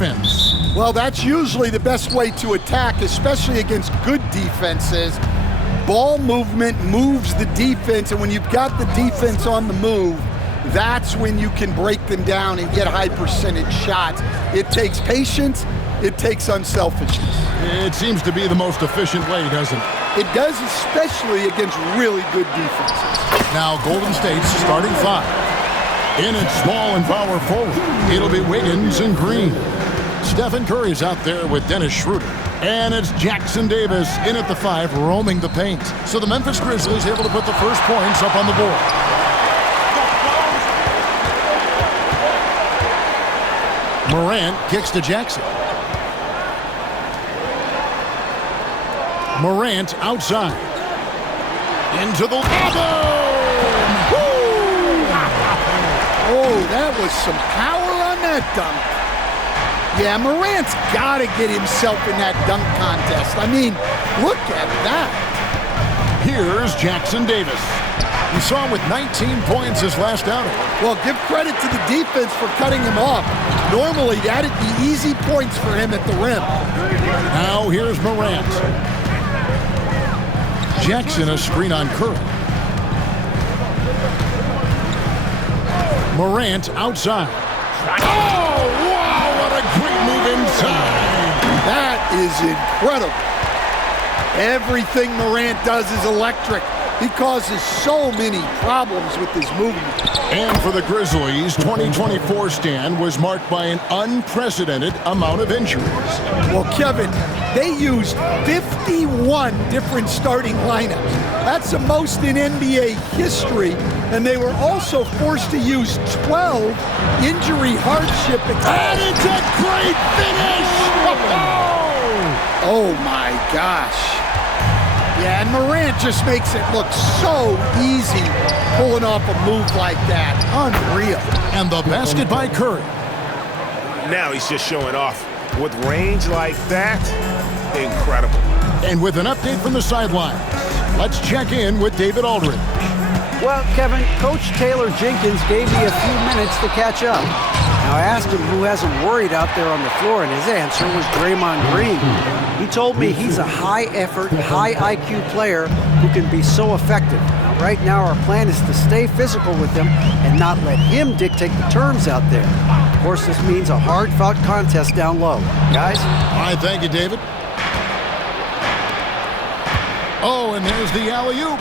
defense. Well, that's usually the best way to attack, especially against good defenses. Ball movement moves the defense, and when you've got the defense on the move, that's when you can break them down and get high percentage shots. It takes patience, it takes unselfishness. It seems to be the most efficient way, doesn't it? It does, especially against really good defenses. Now Golden State's starting five. In at small and power forward, it'll be Wiggins and Green. Stephen Curry's out there with Dennis Schroeder. And it's Jackson Davis in at the five, roaming the paint. So the Memphis Grizzlies able to put the first points up on the board. Morant kicks to Jackson. Morant outside. Into the elbow! Oh, that was some power on that dunk. Yeah, Morant's got to get himself in that dunk contest. I mean, look at that. Here's Jackson Davis. You saw him with 19 points his last outing. Well, give credit to the defense for cutting him off. Normally, that'd be easy points for him at the rim. Now here's Morant. Jackson a screen on Curry. Morant outside. Oh, wow, what a great move inside. That is incredible. Everything Morant does is electric. He causes so many problems with his movement. And for the Grizzlies, 2024 stand was marked by an unprecedented amount of injuries. Well, Kevin, they used 51 different starting lineups. That's the most in NBA history. And they were also forced to use 12 injury hardship. And it's a great finish! Oh, my gosh. Yeah, and Morant just makes it look so easy pulling off a move like that. Unreal. And the basket by Curry. Now he's just showing off. With range like that, incredible. And with an update from the sideline, let's check in with David Aldridge. Well, Kevin, Coach Taylor Jenkins gave me a few minutes to catch up. Now, I asked him who has him worried out there on the floor, and his answer was Draymond Green. He told me he's a high-effort, high-IQ player who can be so effective. Now, right now, our plan is to stay physical with him and not let him dictate the terms out there. Of course, this means a hard-fought contest down low. Guys? All right, thank you, David. Oh, and there's the alley-oop.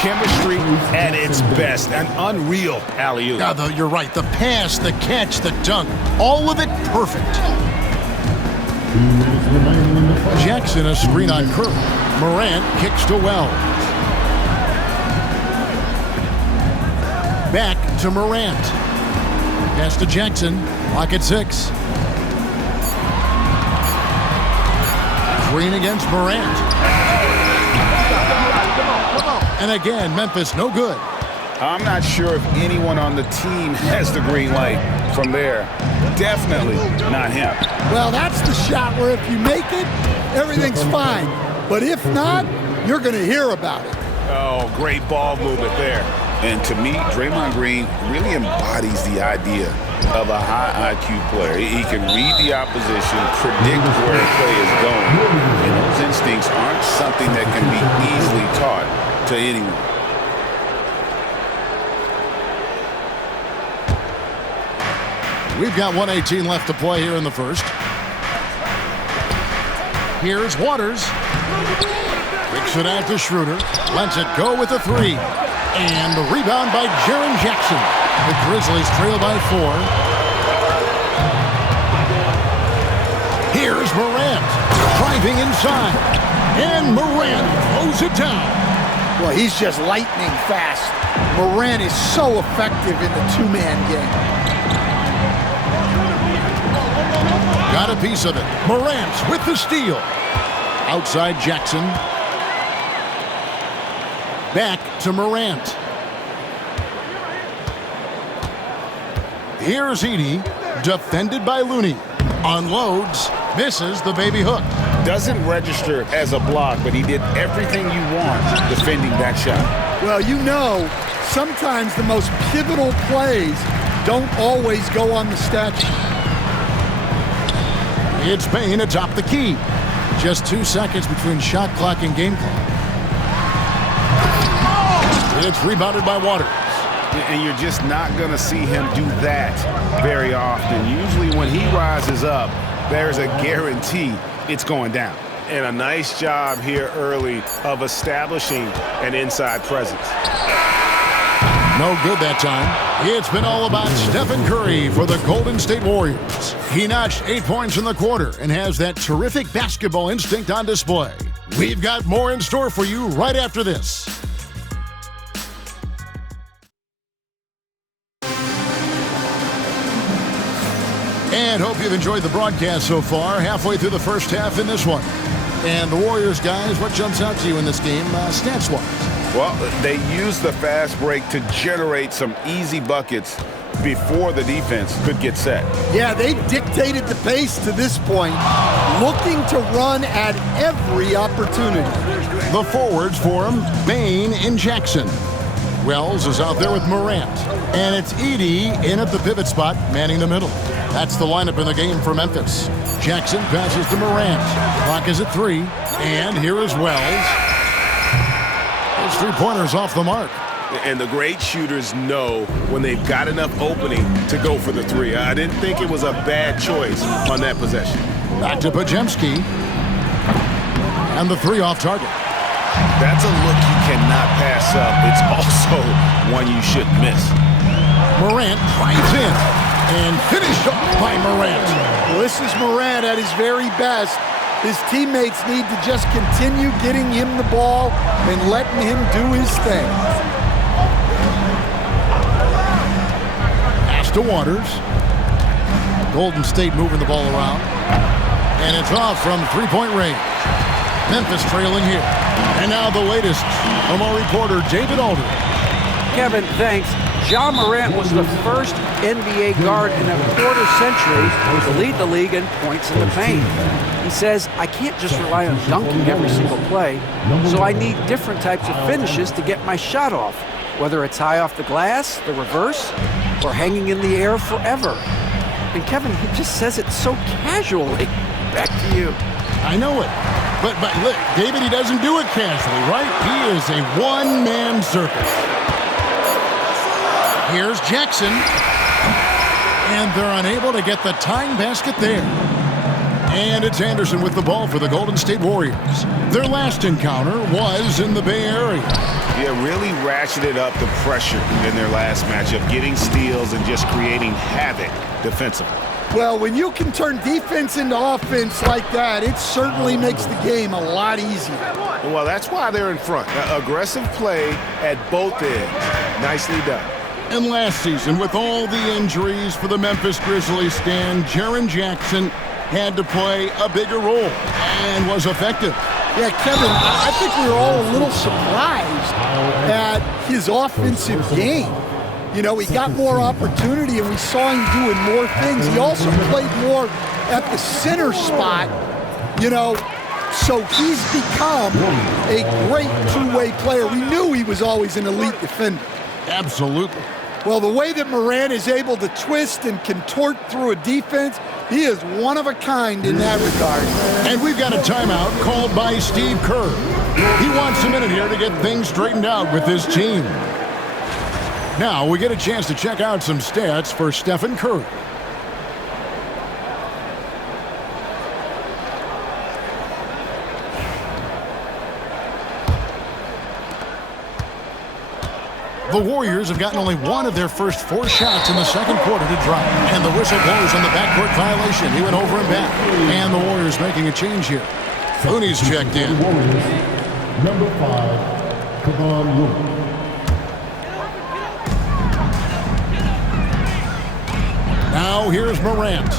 Chemistry at its best. An unreal alley-oop. Yeah, you're right. The pass, the catch, the dunk, all of it perfect. Jackson a screen on Curry. Morant kicks to Wells. Back to Morant. Pass to Jackson. Clock at 6. Green against Morant. And again, Memphis no good. I'm not sure if anyone on the team has the green light from there. Definitely not him. Well, that's the shot where if you make it, everything's fine. But if not, you're going to hear about it. Oh, great ball movement there. And to me, Draymond Green really embodies the idea of a high IQ player. He can read the opposition, predict where a play is going, and those instincts aren't something that can be easily taught to anyone. We've got 1:18 left to play here in the first. Here's Waters. Kicks it out to Schroeder. Lets it go with a 3. And the rebound by Jaren Jackson. The Grizzlies trail by 4. Here's Morant. Driving inside. And Morant throws it down. Well, he's just lightning fast. Morant is so effective in the two-man game. Got a piece of it. Morant with the steal. Outside Jackson. Back to Morant. Here's Edey. Defended by Looney. Unloads. Misses the baby hook. Doesn't register as a block, but he did everything you want defending that shot. Well, you know, sometimes the most pivotal plays don't always go on the stat sheet. It's Payne atop the key. Just 2 seconds between shot clock and game clock. It's rebounded by Waters. And you're just not going to see him do that very often. Usually when he rises up, there's a guarantee it's going down. And a nice job here early of establishing an inside presence. No good that time. It's been all about Stephen Curry for the Golden State Warriors. He notched 8 points in the quarter and has that terrific basketball instinct on display. We've got more in store for you right after this. And hope you've enjoyed the broadcast so far. Halfway through the first half in this one. And the Warriors, guys, what jumps out to you in this game, stats-wise? Well, they used the fast break to generate some easy buckets before the defense could get set. Yeah, they dictated the pace to this point, looking to run at every opportunity. The forwards for him, Payne and Jackson. Wells is out there with Morant. And it's Edey in at the pivot spot, manning the middle. That's the lineup in the game for Memphis. Jackson passes to Morant. Clock is at 3. And here is Wells. Those three-pointers off the mark. And the great shooters know when they've got enough opening to go for the three. I didn't think it was a bad choice on that possession. Back to Pajemski. And the three off target. That's a look you cannot pass up. It's also one you shouldn't miss. Morant drives in and finished off by Morant. Well, this is Morant at his very best. His teammates need to just continue getting him the ball and letting him do his thing. Pass to Waters. Golden State moving the ball around. And it's off from three-point range. Memphis trailing here. And now the latest from our reporter, David Aldridge. Kevin, thanks. Ja Morant was the first NBA guard in a quarter century to lead the league in points in the paint. He says, I can't just rely on dunking every single play, so I need different types of finishes to get my shot off, whether it's high off the glass, the reverse, or hanging in the air forever. And Kevin, he just says it so casually. Back to you. I know it. But look, David, he doesn't do it casually, right? He is a one-man circus. Here's Jackson. And they're unable to get the tying basket there. And it's Anderson with the ball for the Golden State Warriors. Their last encounter was in the Bay Area. Yeah, really ratcheted up the pressure in their last matchup, getting steals and just creating havoc defensively. Well, when you can turn defense into offense like that, it certainly makes the game a lot easier. Well, that's why they're in front. Aggressive play at both ends. Nicely done. And last season, with all the injuries for the Memphis Grizzlies, Jaren Jackson had to play a bigger role and was effective. Yeah, Kevin, I think we were all a little surprised at his offensive game. You know, he got more opportunity and we saw him doing more things. He also played more at the center spot, you know, so he's become a great two-way player. We knew he was always an elite defender. Absolutely. Well, the way that Morant is able to twist and contort through a defense, he is one of a kind in that regard. And we've got a timeout called by Steve Kerr. He wants a minute here to get things straightened out with his team. Now we get a chance to check out some stats for Stephen Curry. The Warriors have gotten only one of their first 4 shots in the second quarter to drop. And the whistle blows on the backcourt violation. He went over and back. And the Warriors making a change here. Looney's checked in. Number 5, Kevon Looney. Now here's Morant.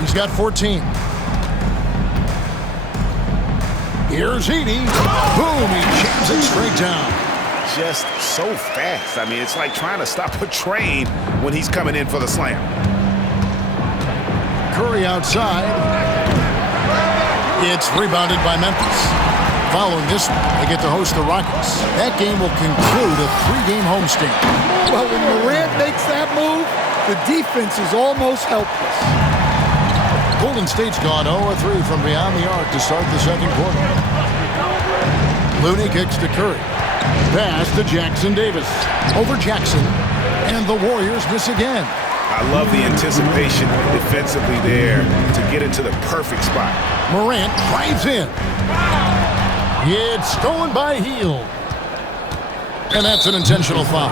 He's got 14. Here's Edey. Boom, he jams it straight down. Just so fast. I mean, it's like trying to stop a train when he's coming in for the slam. Curry outside. It's rebounded by Memphis. Following this one, they get to host the Rockets. That game will conclude a 3-game homestand. Well, when Morant makes that move, the defense is almost helpless. Golden State's gone 0-3 from beyond the arc to start the second quarter. Looney kicks to Curry. Pass to Jackson Davis. Over Jackson. And the Warriors miss again. I love the anticipation defensively there to get into the perfect spot. Morant drives in. It's stolen by Hield. And that's an intentional foul.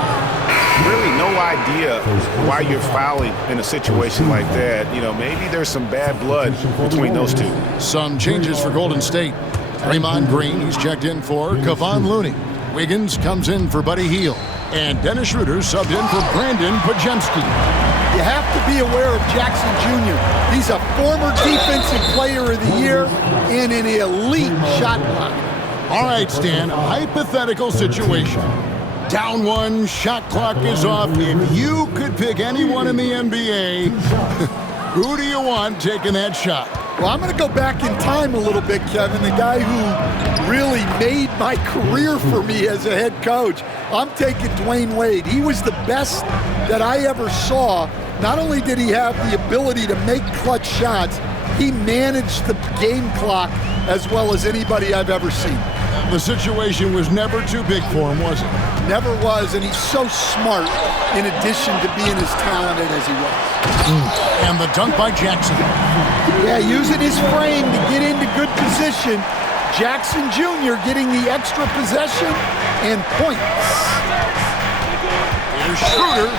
Really no idea why you're fouling in a situation like that. You know, maybe there's some bad blood between those two. Some changes for Golden State. Draymond Green, he's checked in for Kevon Looney. Wiggins comes in for Buddy Hield. And Dennis Schroeder subbed in for Brandon Pajemski. You have to be aware of Jackson Jr. He's a former defensive player of the year and an elite shot blocker. All right, Stan, hypothetical situation. Down one, shot clock is off. If you could pick anyone in the NBA, who do you want taking that shot? Well, I'm going to go back in time a little bit, Kevin. The guy who really made my career for me as a head coach. I'm taking Dwayne Wade. He was the best that I ever saw. Not only did he have the ability to make clutch shots, he managed the game clock as well as anybody I've ever seen. The situation was never too big for him, was it? Never was, and he's so smart in addition to being as talented as he was. And the dunk by Jackson. Yeah, using his frame to get into good position. Jackson Jr. getting the extra possession and points. Here's Schroeder.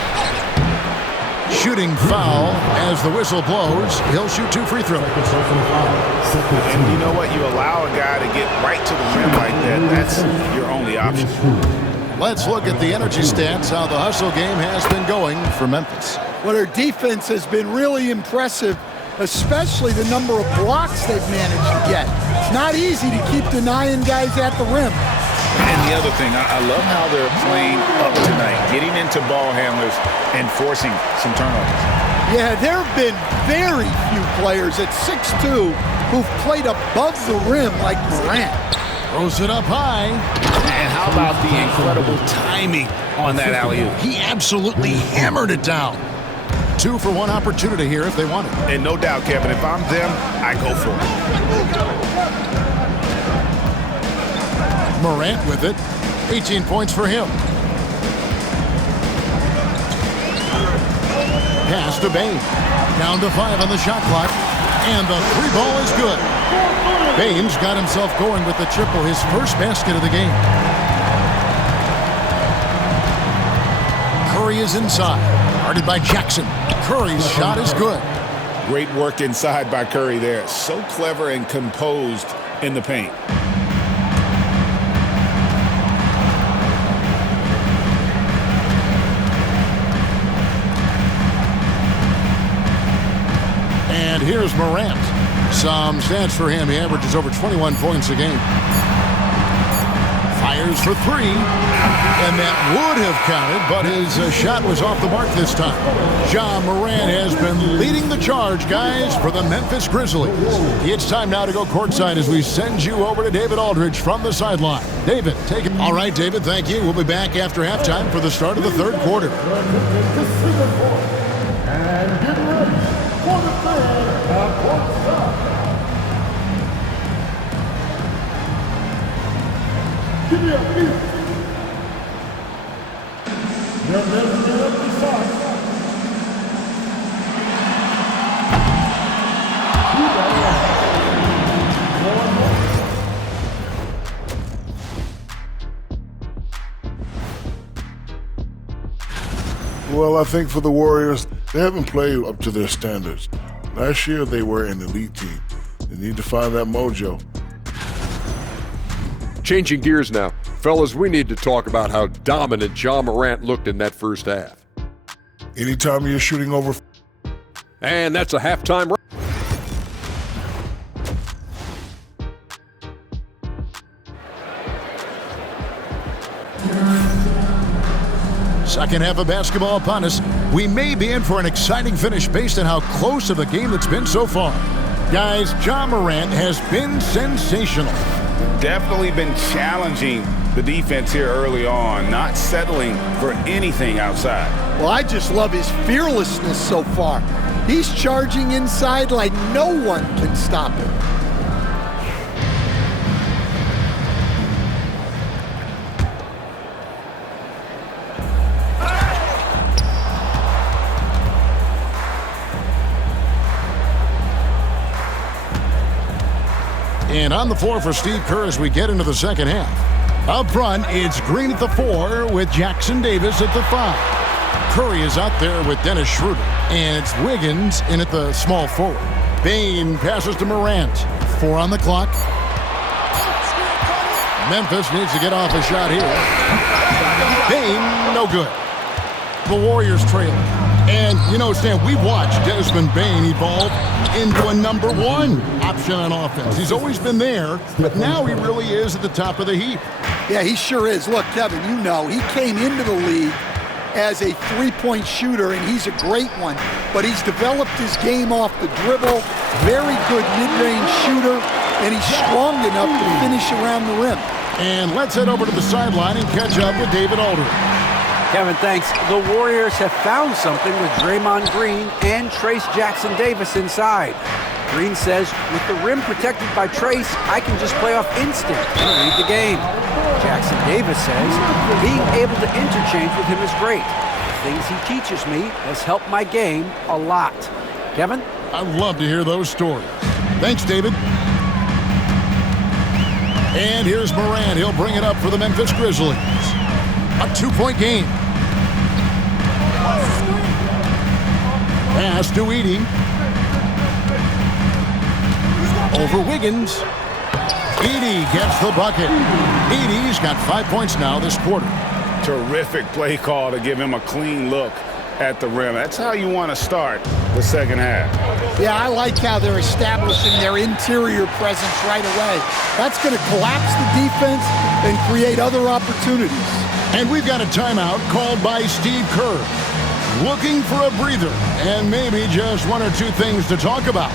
Shooting foul as the whistle blows. He'll shoot 2 free throws. And you know what? You allow a guy to get right to the rim like that. That's your only option. Let's look at the energy stats, how the hustle game has been going for Memphis. Well, their defense has been really impressive, especially the number of blocks they've managed to get. It's not easy to keep denying guys at the rim. And the other thing, I love how they're playing up tonight, getting into ball handlers and forcing some turnovers. Yeah, there have been very few players at 6'2" who've played above the rim like Morant. Throws it up high. And how about the incredible timing on that alley-oop? He absolutely hammered it down. 2 for 1 opportunity here if they want it. And no doubt, Kevin, if I'm them, I go for it. Morant with it. 18 points for him. Pass to Bain. Down to 5 on the shot clock. And the 3-ball is good. Bain's got himself going with the triple, his first basket of the game. Curry is inside. Guarded by Jackson. Curry's shot is good. Great work inside by Curry there. So clever and composed in the paint. And here's Morant. Some stats for him. He averages over 21 points a game. Fires for 3. And that would have counted, but his shot was off the mark this time. Ja Morant has been leading the charge, guys, for the Memphis Grizzlies. It's time now to go courtside as we send you over to David Aldridge from the sideline. David, take it. All right, David, thank you. We'll be back after halftime for the start of the third quarter. And get ready for the third courtside. Give me a beat. They're measuring up the side. Well, I think for the Warriors, they haven't played up to their standards. Last year, they were an elite team. They need to find that mojo. Changing gears now. Fellas, we need to talk about how dominant Ja Morant looked in that first half. Anytime you're shooting over... And that's a halftime. Second half of basketball upon us. We may be in for an exciting finish based on how close of a game it's been so far. Guys, Ja Morant has been sensational. Definitely been challenging the defense here early on, not settling for anything outside. Well, I just love his fearlessness so far. He's charging inside like no one can stop him. And on the floor for Steve Kerr as we get into the second half. Up front, it's Green at the 4 with Jackson Davis at the 5. Curry is out there with Dennis Schroeder. And it's Wiggins in at the small forward. Bane passes to Morant. 4 on the clock. Memphis needs to get off a shot here. Bane, no good. The Warriors trail. And, you know, Stan, we watched Desmond Bane evolve into a number 1 option on offense. He's always been there, but now he really is at the top of the heap. Yeah, he sure is. Look, Kevin, you know, he came into the league as a three-point shooter, and he's a great one. But he's developed his game off the dribble, very good mid-range shooter, and he's strong enough to finish around the rim. And let's head over to the sideline and catch up with David Aldridge. Kevin, thanks. The Warriors have found something with Draymond Green and Trace Jackson Davis inside. Green says, with the rim protected by Trace, I can just play off instinct and read the game. Jackson Davis says, being able to interchange with him is great. The things he teaches me has helped my game a lot. Kevin? I'd love to hear those stories. Thanks, David. And here's Morant. He'll bring it up for the Memphis Grizzlies. A 2-point game. Pass to Edey. Over Wiggins. Edey gets the bucket. Edey's got 5 points now this quarter. Terrific play call to give him a clean look at the rim. That's how you want to start the second half. Yeah, I like how they're establishing their interior presence right away. That's going to collapse the defense and create other opportunities. And we've got a timeout called by Steve Kerr. Looking for a breather and maybe just 1 or 2 things to talk about.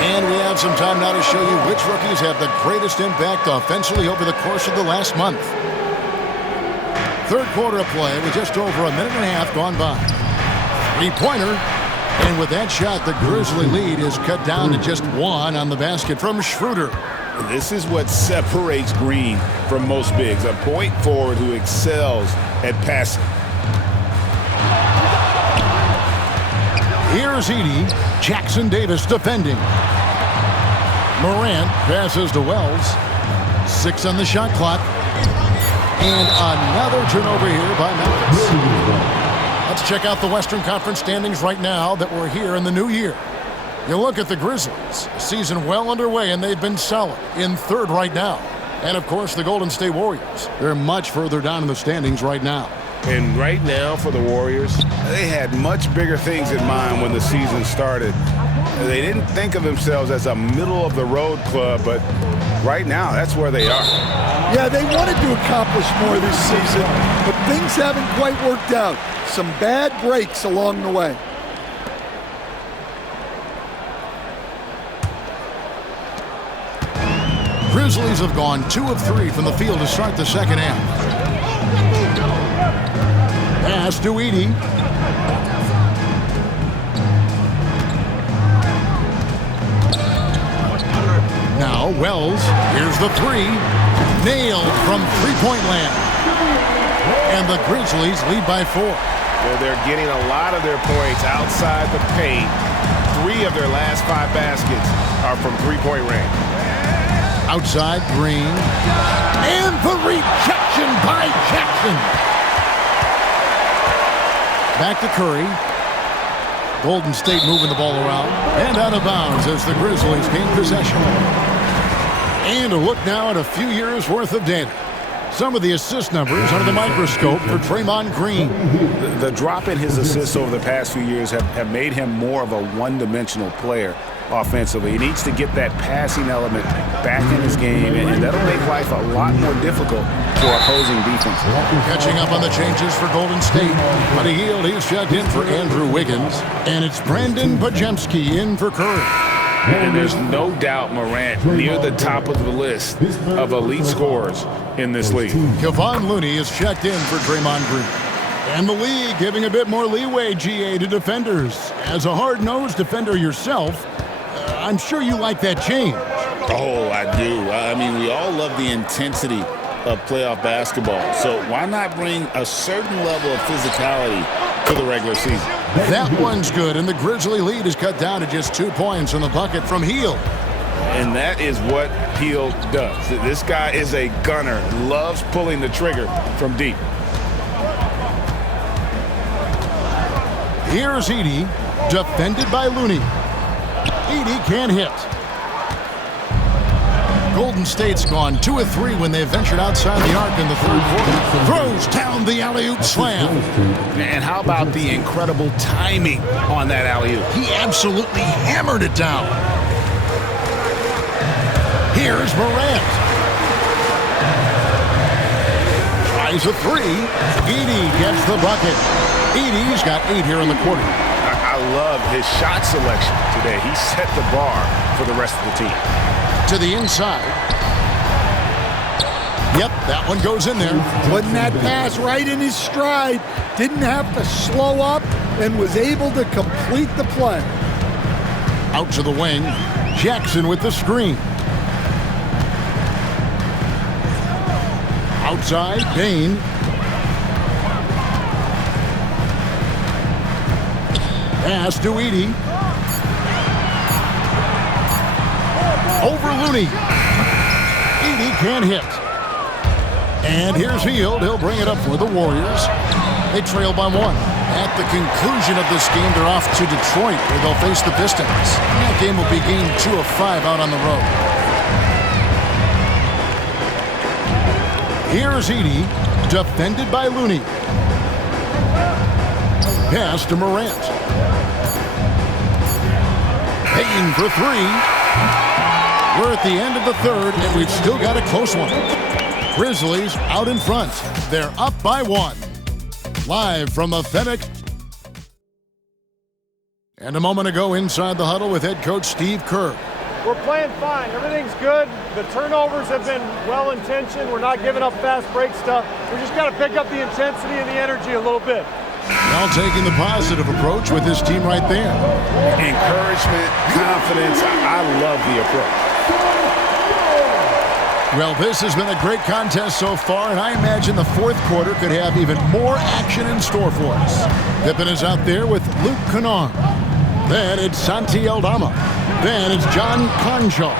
And we have some time now to show you which rookies have the greatest impact offensively over the course of the last month. Third quarter of play with just over a minute and a half gone by. 3-pointer. And with that shot, the Grizzly lead is cut down to just 1 on the basket from Schroeder. This is what separates Green from most bigs, a point forward who excels at passing. Here's Edey. Jackson Davis defending. Morant passes to Wells. 6 on the shot clock. And another turnover here by Memphis. Let's check out the Western Conference standings right now that we're here in the new year. You look at the Grizzlies, a season well underway, and they've been solid in 3rd right now. And, of course, the Golden State Warriors. They're much further down in the standings right now. And right now for the Warriors, they had much bigger things in mind when the season started. They didn't think of themselves as a middle-of-the-road club, but right now, that's where they are. Yeah, they wanted to accomplish more this season, but things haven't quite worked out. Some bad breaks along the way. Grizzlies have gone 2 of 3 from the field to start the second half. Pass to Edey. Now Wells, here's the 3. Nailed from three-point land. And the Grizzlies lead by 4. Well, they're getting a lot of their points outside the paint. 3 of their last 5 baskets are from three-point range. Outside, Green. And the rejection by Jackson. Back to Curry. Golden State moving the ball around. And out of bounds as the Grizzlies gain possession. And a look now at a few years' worth of data. Some of the assist numbers under the microscope for Draymond Green. The drop in his assists over the past few years have made him more of a one-dimensional player offensively. He needs to get that passing element back in his game, and that'll make life a lot more difficult for opposing defenses. Catching up on the changes for Golden State. Buddy Hield, he's checked in for Andrew Wiggins. And it's Brandon Pajemski in for Curry. And there's no doubt Morant near the top of the list of elite scorers in this league. Kevon Looney is checked in for Draymond Green. And the league giving a bit more leeway, GA, to defenders. As a hard-nosed defender yourself, I'm sure you like that change. Oh, I do. I mean, we all love the intensity of playoff basketball. So why not bring a certain level of physicality to the regular season? That one's good, and the Grizzly lead is cut down to just 2 points on the bucket from Hield. And that is what Hield does. This guy is a gunner, loves pulling the trigger from deep. Here's Edey, defended by Looney. Edey can't hit. Golden State's gone 2 of 3 when they ventured outside the arc in the third quarter. Throws down the alley-oop slam. And how about the incredible timing on that alley-oop? He absolutely hammered it down. Here's Morant. Tries a 3. Edey gets the bucket. Edey's got 8 here in the quarter. I love his shot selection today. He set the bar for the rest of the team. To the inside. Yep, that one goes in there. Putting that pass right in his stride. Didn't have to slow up and was able to complete the play. Out to the wing. Jackson with the screen. Outside, Bain. Pass to Edey. Over Looney. Edey can't hit. And here's Hield. He'll bring it up for the Warriors. They trail by 1. At the conclusion of this game, they're off to Detroit, where they'll face the Pistons. That game will be game 2 of 5 out on the road. Here's Edey, defended by Looney. Pass to Morant. Payne for 3. We're at the end of the third, and we've still got a close one. Grizzlies out in front. They're up by 1. Live from the FedEx. And a moment ago inside the huddle with head coach Steve Kerr. We're playing fine. Everything's good. The turnovers have been well-intentioned. We're not giving up fast break stuff. We just got to pick up the intensity and the energy a little bit. Now taking the positive approach with his team right there. Encouragement, confidence. I love the approach. Well, this has been a great contest so far, and I imagine the fourth quarter could have even more action in store for us. Pippen is out there with Luke Kennard. Then it's Santi Aldama. Then it's John Concho.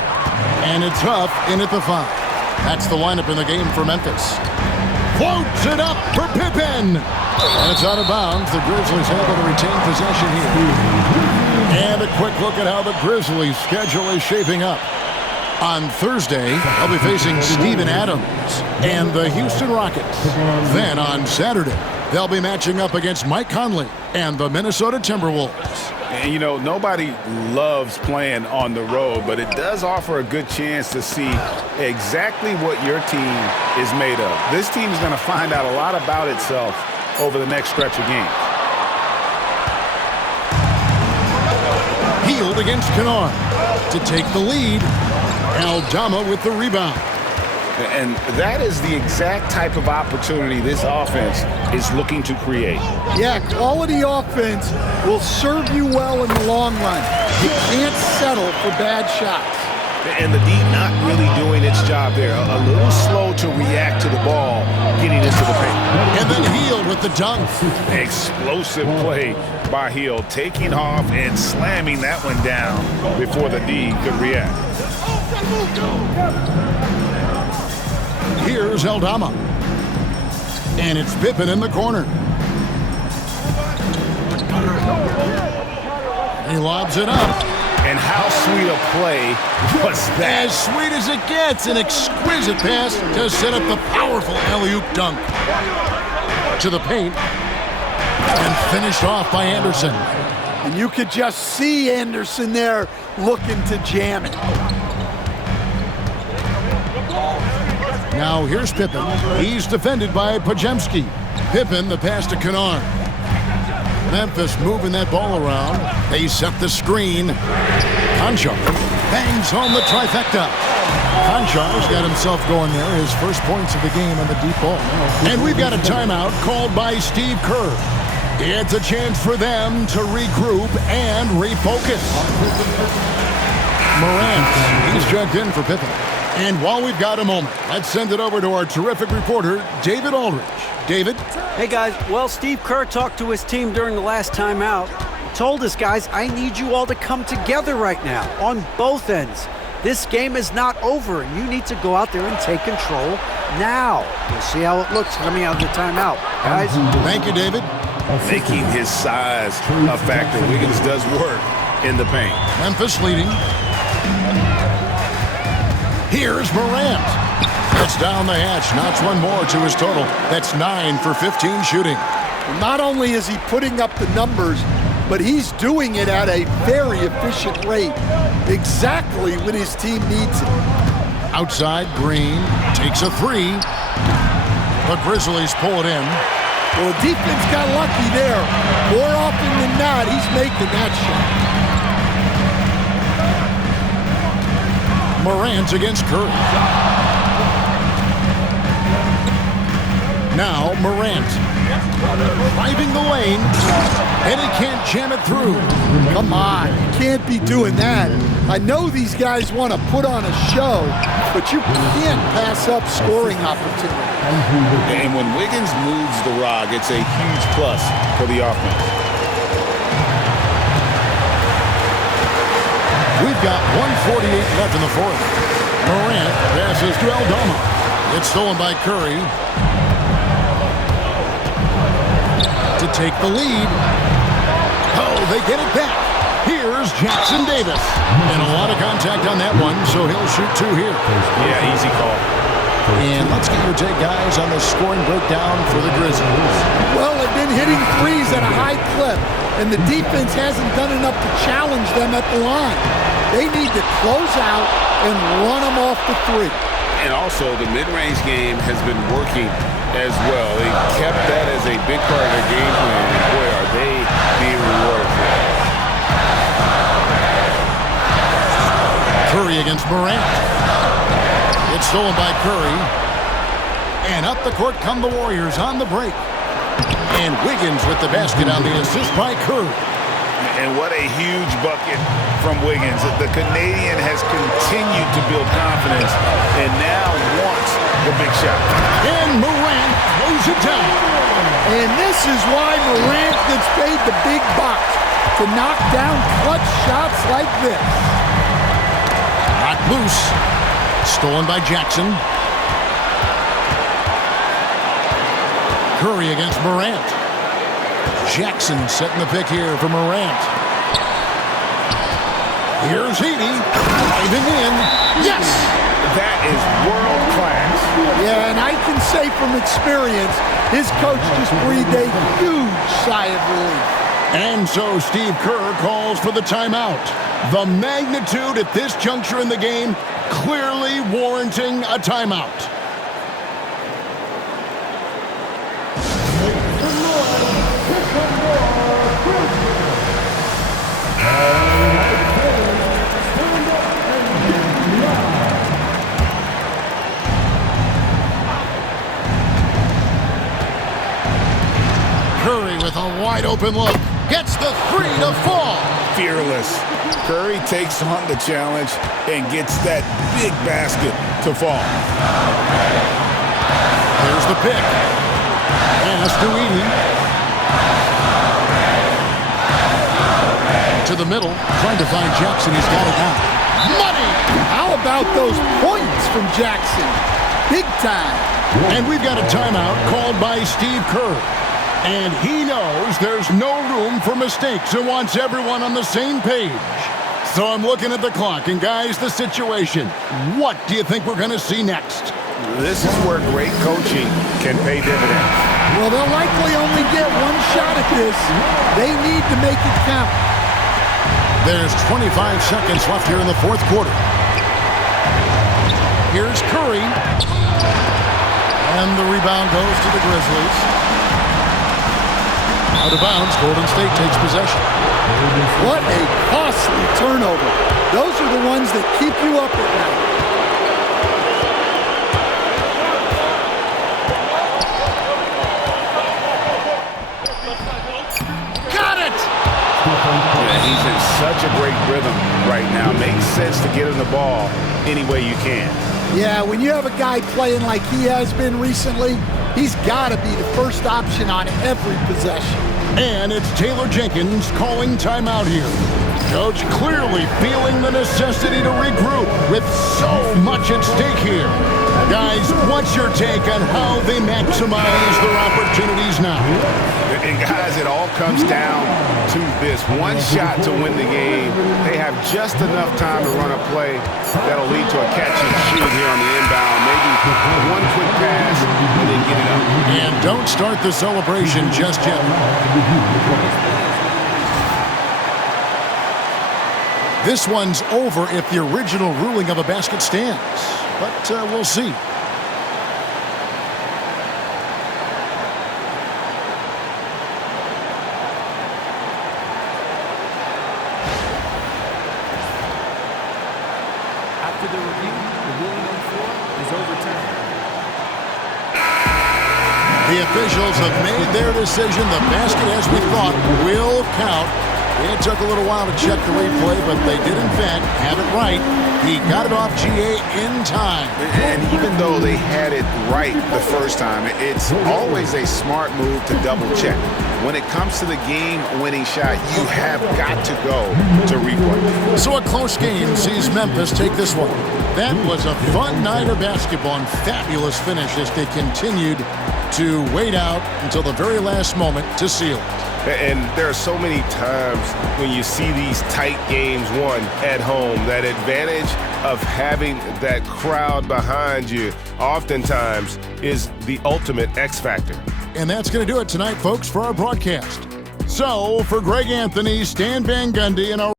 And it's Huff in at the 5. That's the lineup in the game for Memphis. Floats it up for Pippen. And it's out of bounds. The Grizzlies able to retain possession here. And a quick look at how the Grizzlies' schedule is shaping up. On Thursday, they'll be facing Steven Adams and the Houston Rockets. Then on Saturday, they'll be matching up against Mike Conley and the Minnesota Timberwolves. And, you know, nobody loves playing on the road, but it does offer a good chance to see exactly what your team is made of. This team is going to find out a lot about itself over the next stretch of games. Hield against Kennard to take the lead. Aldama with the rebound. And that is the exact type of opportunity this offense is looking to create. Yeah, quality offense will serve you well in the long run. You can't settle for bad shots. And the D not really doing its job there. A little slow to react to the ball getting into the paint. And then Hield with the dunk. Explosive Play by Hield, taking off and slamming that one down before the D could react. Here's Aldama. And it's Pippen in the corner. He lobs it up. And how sweet a play was that? As sweet as it gets, an exquisite pass to set up the powerful alley-oop dunk. To the paint. And finished off by Anderson. And you could just see Anderson there looking to jam it. Now here's Pippen. He's defended by Pajemski. Pippen, the pass to Kennard. Memphis moving that ball around. They set the screen. Conchar bangs home the trifecta. Conchar's got himself going there. His first points of the game on the deep ball. And we've got a timeout called by Steve Kerr. It's a chance for them to regroup and refocus. Morant, he's checked in for Pippen. And while we've got a moment, let's send it over to our terrific reporter, David Aldridge. David? Hey, guys. Well, Steve Kerr talked to his team during the last timeout. He told us, guys, I need you all to come together right now on both ends. This game is not over, and you need to go out there and take control now. We'll see how it looks coming out of the timeout. Guys? Thank you, David. Making his size a factor. Wiggins does work in the paint. Memphis leading. Here's Morant. That's down the hatch. Knocks one more to his total. That's 9 for 15 shooting. Not only is he putting up the numbers, but he's doing it at a very efficient rate. Exactly when his team needs it. Outside, Green takes a three. The Grizzlies pull it in. Well, the defense got lucky there. More often than not, he's making that shot. Morant against Curry. Now Morant driving the lane, and he can't jam it through. Come on, you can't be doing that. I know these guys want to put on a show, but you can't pass up scoring opportunity. And when Wiggins moves the rock, it's a huge plus for the offense. We've got 1:48 left in the fourth. Morant passes to Aldama. It's stolen by Curry to take the lead. Oh, they get it back. Here's Jackson Davis. And a lot of contact on that one, so he'll shoot two here. Yeah, easy call. And let's get your take, guys, on the scoring breakdown for the Grizzlies. Well, they've been hitting threes at a high clip, and the defense hasn't done enough to challenge them at the line. They need to close out and run them off the three. And also, the mid-range game has been working as well. They kept that as a big part of their game plan, and boy, are they being rewarded for it. Curry against Morant. It's stolen by Curry. And up the court come the Warriors on the break. And Wiggins with the basket on the assist by Curry. And what a huge bucket from Wiggins. The Canadian has continued to build confidence and now wants the big shot. And Morant throws it down. And this is why Morant gets paid the big bucks, to knock down clutch shots like this. Not loose. Stolen by Jackson. Curry against Morant. Jackson setting the pick here for Morant. Here's Heaney. Driving in. Yes! That is world class. Yeah, and I can say from experience, his coach just breathed a huge sigh of relief. And so Steve Kerr calls for the timeout. The magnitude at this juncture in the game clearly warranting a timeout. Curry with a wide open look. Gets the three to fall. Fearless. Curry takes on the challenge and gets that big basket to fall. Here's the pick. Pass to Edey. To the middle. Trying to find Jackson. He's got it now. Money! How about those points from Jackson? Big time. And we've got a timeout called by Steve Kerr. And he knows there's no room for mistakes and wants everyone on the same page. So I'm looking at the clock, and guys, the situation. What do you think we're going to see next? This is where great coaching can pay dividends. Well, they'll likely only get one shot at this. They need to make it count. There's 25 seconds left here in the fourth quarter. Here's Curry. And the rebound goes to the Grizzlies. Out of bounds, Golden State takes possession. What a costly turnover. Those are the ones that keep you up at night. Got it! Yeah, he's in such a great rhythm right now. Makes sense to get him the ball any way you can. Yeah, when you have a guy playing like he has been recently, he's got to be the first option on every possession. And it's Taylor Jenkins calling timeout here. Coach clearly feeling the necessity to regroup with so much at stake here. Guys, what's your take on how they maximize their opportunities now? And guys, it all comes down to this. One shot to win the game. They have just enough time to run a play that'll lead to a catch and shoot here on the inbound. Maybe one quick pass and then get it up. And don't start the celebration just yet. This one's over if the original ruling of a basket stands, but we'll see. After the review, the ruling on the floor is overturned. The officials have made their decision. The basket, as we thought, will count. It took a little while to check the replay, but they did, in fact, have it right. He got it off GA in time. And even though they had it right the first time, it's always a smart move to double check. When it comes to the game-winning shot, you have got to go to replay. So a close game sees Memphis take this one. That was a fun night of basketball and fabulous finish as they continued to wait out until the very last moment to seal it. And there are so many times when you see these tight games won at home, that advantage of having that crowd behind you oftentimes is the ultimate X factor. And that's going to do it tonight, folks, for our broadcast. So, for Greg Anthony, Stan Van Gundy, and our